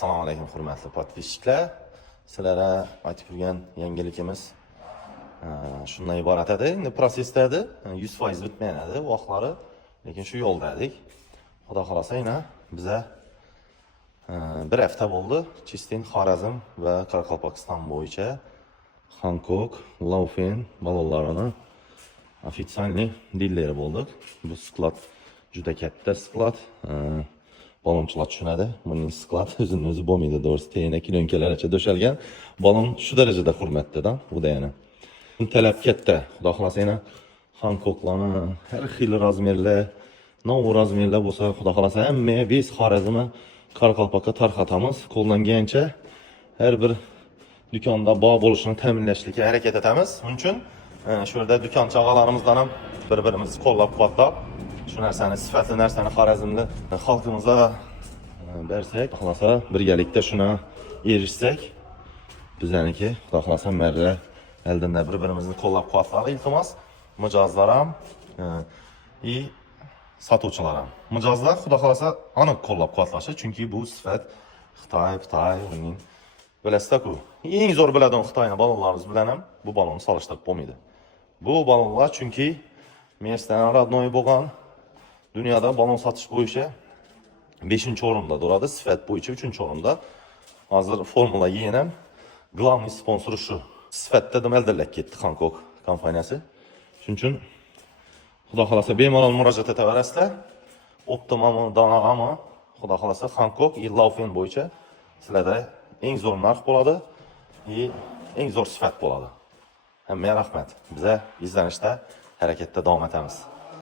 Assalomu alaykum hurmatli podpисчиклар. Sizlarga aytib yurgan yangilikimiz shundan iborat edi. Endi prosesda edi, 100% bitmaydi vaqtlari, lekin shu yo'lda edik. Xudo xolasa yana biza bir hafta bo'ldi. Chistin, Xorazm va Qoraqalpog'iston bo'yicha Hancock, Laufen ballonlarini ofitsialniy dilleri bo'ldik. Bu sklad juda katta sklad. Balonchilar tushunadi. Buning sklad o'zini o'zi bo'lmaydi, doğrusu teyina kilonkalacha döşalgan. Balon shu darajada hurmatda, bu da yana. Talab katta. Xudo xolasa yana Hancocklarni har xil razmerlar, nov razmerlar bo'lsa, xudo xolasa hamma biz Xorazmni Qoraqalpoqqa tarqatamiz. Qo'llangancha har bir dükkanda bog' bo'lishini ta'minlashga harakat etamiz. Shuning uchun shu yerda dükkon chog'alarimizdan ham bir-birimizni qo'llab-quvvatlab shu narsani, sifatli narsani Xorazmli xalqimizga bersak, xolasa birgalikda shuna erishsak, bizlarniki xudo xolasa marra eldinda bir-birimizni qo'llab-quvvatlab, iltimos mijozlar ham sotuvchilar ham. Mijozlar xudo xolasa aniq qo'llab-quvvatlashi, chunki bu sifat Xitoy uning bilasizlar-ku. Eng zo'r biladigan Xitoyning balonlarimiz bilan ham bu balonni solishtirib bo'lmaydi. Bu balonlar chunki mesdan родной bo'lgan, dunyoda balon sotish bo'yicha 5-o'rinda turadi, sifat bo'yicha 3-o'rinda. Hozir Formula E ham главный sponsori shu. Sifatda demaldirlab ketdi Hancock kompaniyasi. Shuning uchun xudo xolasa bemalol murojaat etaverasizlar. Optimum donag'ami, xudo xolasa Hancock и Laufen bo'yicha sizlarda eng zo'r narx bo'ladi, eng zo'r sifat bo'ladi. Hammaga rahmat. Biza izlanishda harakatda davom etamiz.